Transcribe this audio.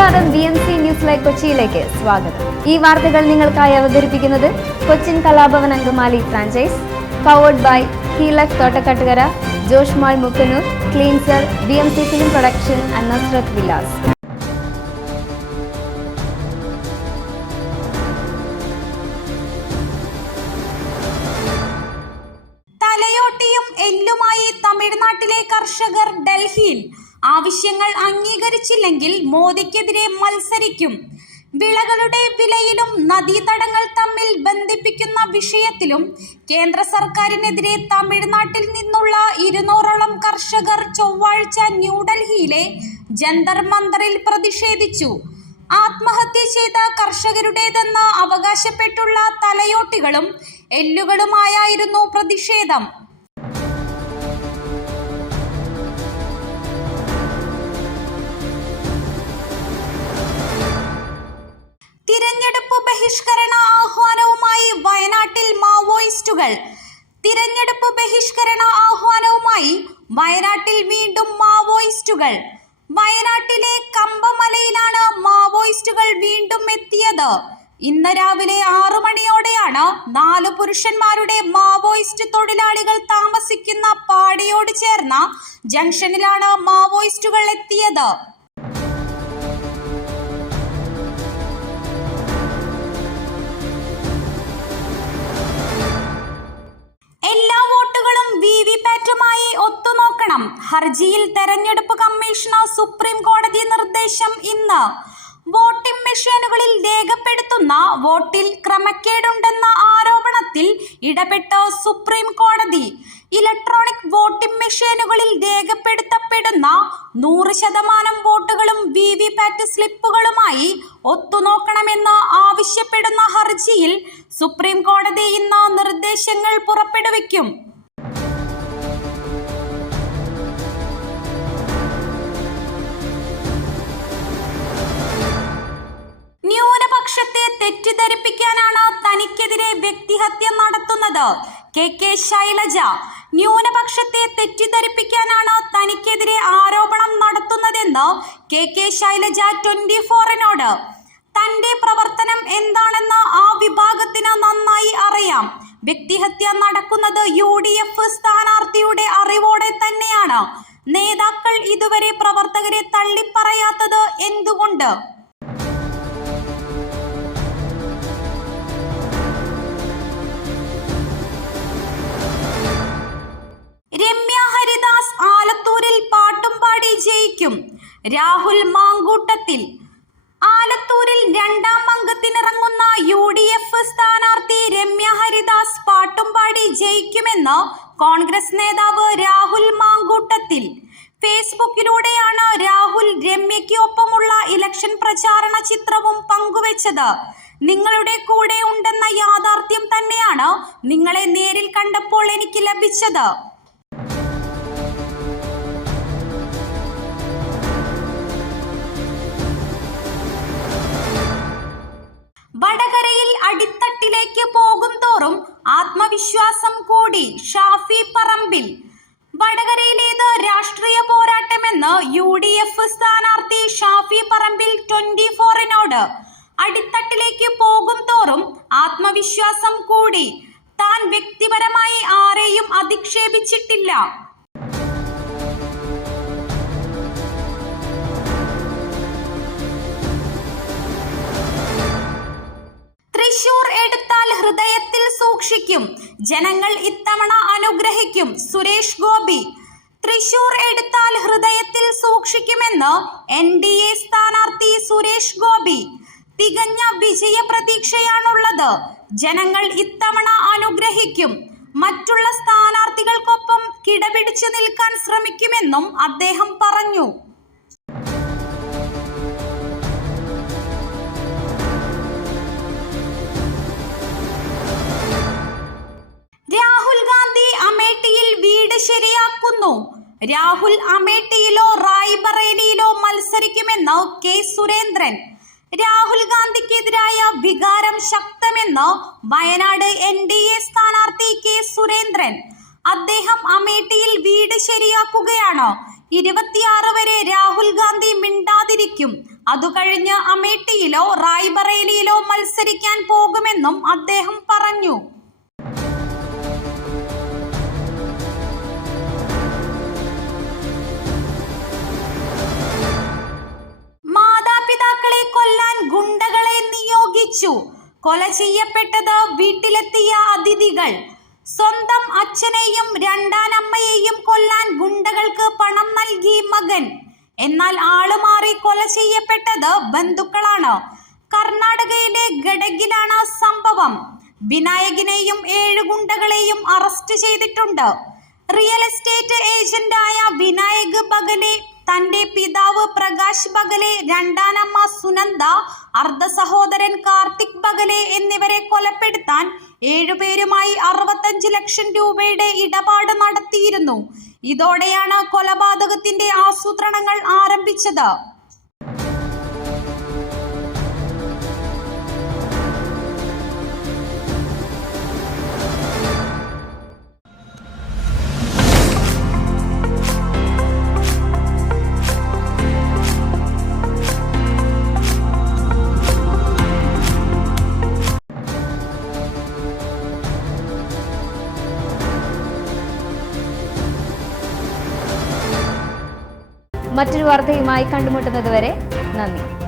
നമസ്കാരം, BMC news live കൊച്ചിയിലേക്ക് സ്വാഗതം. ഈ വാർത്തകൾ നിങ്ങൾക്കായി അവതരിപ്പിക്കുന്നത് Cochin Kalabhavan Angamaly franchise, powered by Heelak Thottakkattukara, Josh mall Mookkannoor, cleanser, BMC film production and Nazrath Vilas. തലയോട്ടിയും എല്ലുമായി തമിഴ്നാട്ടിലെ കർഷകർ ഡൽഹിയിൽ ആവശ്യങ്ങൾ അംഗീകരിച്ചില്ലെങ്കിൽ മോദിക്കെതിരെ മത്സരിക്കും. വിളകളുടെ വിലയിലും നദീതടങ്ങൾ തമ്മിൽ ബന്ധിപ്പിക്കുന്ന വിഷയത്തിലും കേന്ദ്ര സർക്കാരിനെതിരെ തമിഴ്നാട്ടിൽ നിന്നുള്ള 200ഓളം കർഷകർ ചൊവ്വാഴ്ച ന്യൂഡൽഹിയിലെ ജന്തർ മന്ദറിൽ പ്രതിഷേധിച്ചു. ആത്മഹത്യ ചെയ്ത കർഷകരുടേതെന്ന് അവകാശപ്പെട്ടുള്ള തലയോട്ടികളും എല്ലുകളുമായായിരുന്നു പ്രതിഷേധം. തിരഞ്ഞെടുപ്പ് ബഹിഷ്കരണ ആഹ്വാനവുമായി വയനാട്ടിൽ മാവോയിസ്റ്റുകൾ. തിരഞ്ഞെടുപ്പ് ബഹിഷ്കരണ ആഹ്വാനവുമായി വയനാട്ടിൽ വീണ്ടും മാവോയിസ്റ്റുകൾ. വയനാട്ടിലെ കമ്പമലയിലാണ് മാവോയിസ്റ്റുകൾ വീണ്ടും എത്തിയത്. ഇന്ന് രാവിലെ 6 മണിയോടെയാണ് 4 പുരുഷന്മാരുടെ മാവോയിസ്റ്റ് തൊഴിലാളികൾ താമസിക്കുന്ന പാടിയോട് ചേർന്ന ജംഗ്ഷനിലാണ് മാവോയിസ്റ്റുകൾ എത്തിയത്. എല്ലാ വോട്ടുകളും വിവിപാറ്റുമായി ഒത്തുനോക്കണം. ഹർജിയിൽ തെരഞ്ഞെടുപ്പ് കമ്മീഷന് സുപ്രീം കോടതി നിർദ്ദേശം ഇന്ന്. വോട്ടിംഗ് മെഷീനുകളിൽ രേഖപ്പെടുത്തുന്ന വോട്ടിൽ ക്രമക്കേടുണ്ടെന്ന ആരോപണത്തിൽ ഇടപെട്ട സുപ്രീം കോടതി ഇലക്ട്രോണിക് വോട്ടിംഗ് മെഷീനുകളിൽ രേഖപ്പെടുത്തപ്പെടുന്ന 100% വോട്ടുകളും വിവിപാറ്റ് സ്ലിപ്പുകളുമായി ഒത്തുനോക്കണമെന്ന് ആവശ്യപ്പെടുന്ന ഹർജിയിൽ സുപ്രീം കോടതി ഇന്ന് നിർദ്ദേശങ്ങൾ പുറപ്പെടുവിക്കും. ന്യൂനപക്ഷത്തെ തെറ്റിദ്ധരിപ്പിക്കാനാണ് തനിക്കെതിരെ വ്യക്തിഹത്യ നടത്തുന്നത്. KK ശൈലജ. ന്യൂനപക്ഷത്തെ തെറ്റിദ്ധരിപ്പിക്കാനാണ് തനിക്കെതിരെ ആരോപണം നടത്തുന്നതെന്ന് KK ശൈലജ 24നോട്. തന്റെ പ്രവർത്തനം എന്താണെന്ന് ആ വിഭാഗത്തിന് നന്നായി അറിയാം. വ്യക്തിഹത്യ നടക്കുന്നത് UDF സ്ഥാനാർത്ഥിയുടെ അറിവോടെ തന്നെയാണ്. നേതാക്കൾ ഇതുവരെ പ്രവർത്തകരെ തള്ളിപ്പറയാത്തത് എന്തുകൊണ്ട്? രമ്യ ഹരിദാസ് ആലത്തൂരിൽ പാട്ടും പാടി ജയിക്കും. രാഹുൽ മാങ്കൂട്ടത്തിൽ. ആലത്തൂരിൽ 2ാം അംഗത്തിനിറങ്ങുന്ന UDF സ്ഥാനാർത്ഥി രമ്യ ഹരിദാസ് പാട്ടും പാടി ജയിക്കുമെന്ന് കോൺഗ്രസ് നേതാവ് രാഹുൽ മാങ്കൂട്ടത്തിൽ. ഫേസ്ബുക്കിലൂടെയാണ് രാഹുൽ രമ്യയ്ക്ക് ഒപ്പമുള്ള ഇലക്ഷൻ പ്രചാരണ ചിത്രവും പങ്കുവച്ചത്. നിങ്ങളുടെ കൂടെ ഉണ്ടെന്ന യാഥാർത്ഥ്യം തന്നെയാണ് നിങ്ങളെ നേരിൽ കണ്ടപ്പോൾ എനിക്ക് ലഭിച്ചത്. വടകരയിൽ അടിത്തട്ടിലേക്ക് പോകും തോറും ആത്മവിശ്വാസം കൂടി. ഷാഫി പറമ്പിൽ. വടകരയിലേത് രാഷ്ട്രീയ പോരാട്ടമെന്ന് UDF സ്ഥാനാർത്ഥി ഷാഫി പറമ്പിൽ 24നോട്. അടിത്തട്ടിലേക്ക് പോകും തോറും ആത്മവിശ്വാസം കൂടി. താൻ വ്യക്തിപരമായി ആരെയും അധിക്ഷേപിച്ചിട്ടില്ല. തൃശൂർ എടുത്താൽ ഹൃദയത്തിൽ സൂക്ഷിക്കും. ജനങ്ങൾ ഇത്തവണ അനുഗ്രഹിക്കും. സുരേഷ് ഗോപി. തൃശൂർ എടുത്താൽ ഹൃദയത്തിൽ സൂക്ഷിക്കുമെന്ന് NDA സ്ഥാനാർത്ഥി സുരേഷ് ഗോപി. തികഞ്ഞ വിജയ പ്രതീക്ഷയാണുള്ളത്. ജനങ്ങൾ ഇത്തവണ അനുഗ്രഹിക്കും. മറ്റുള്ള സ്ഥാനാർത്ഥികൾക്കൊപ്പം കിടപിടിച്ചു നിൽക്കാൻ ശ്രമിക്കുമെന്നും അദ്ദേഹം പറഞ്ഞു. രാഹുൽ ഗാന്ധി അമേഠിയിൽ വീട് ശരിയാക്കുന്നു. രാഹുൽ അമേഠിയിലോ റായ്ബറേലിയിലോ മത്സരിക്കുമെന്ന് K സുരേന്ദ്രൻ. രാഹുൽ ഗാന്ധിക്കെതിരായ വികാരം ശക്തമെന്ന് വയനാട് NDA സ്ഥാനാർത്ഥി K സുരേന്ദ്രൻ. അദ്ദേഹം അമേഠിയിൽ വീട് ശരിയാക്കുകയാണ്. 26 വരെ രാഹുൽ ഗാന്ധി മിണ്ടാതിരിക്കും. അതുകഴിഞ്ഞ് അമേഠിയിലോ റായ്ബറേലിയിലോ മത്സരിക്കാൻ പോകുമെന്നും അദ്ദേഹം പറഞ്ഞു. മാതാപിതാക്കളെ കൊല്ലാൻ ഗുണ്ടകളെ നിയോഗിച്ചു. കൊല ചെയ്യപ്പെട്ടത് വീട്ടിലെത്തിയ അതിഥികൾ. സ്വന്തം അച്ഛനെയും രണ്ടാനമ്മയെയും കൊല്ലാൻ ഗുണ്ടകൾക്ക് പണം നൽകി മകൻ. എന്നാൽ ആളുമാറി കൊല ചെയ്യപ്പെട്ടത് ബന്ധുക്കളാണ്. കർണാടകയിലെ ഗഡഗിലാണ് സംഭവം. വിനായകിനെയും 7 ഗുണ്ടകളെയും അറസ്റ്റ് ചെയ്തിട്ടുണ്ട്. റിയൽ എസ്റ്റേറ്റ് ഏജന്റായ വിനായക് ബഗലെ, തന്റെ പിതാവ് പ്രകാശ് ബഗലെ, രണ്ടാനമ്മ സുനന്ദ, അർദ്ധ സഹോദരൻ കാർത്തിക് ബഗലെ എന്നിവരെ കൊലപ്പെടുത്താൻ 7 പേരുമായി 65 ലക്ഷം രൂപയുടെ ഇടപാട് നടത്തിയിരുന്നു. ഇതോടെയാണ് കൊലപാതകത്തിന്റെ ആസൂത്രണങ്ങൾ ആരംഭിച്ചത്. മറ്റൊരു വാർത്തയുമായി കണ്ടുമുട്ടുന്നത് വരെ നന്ദി.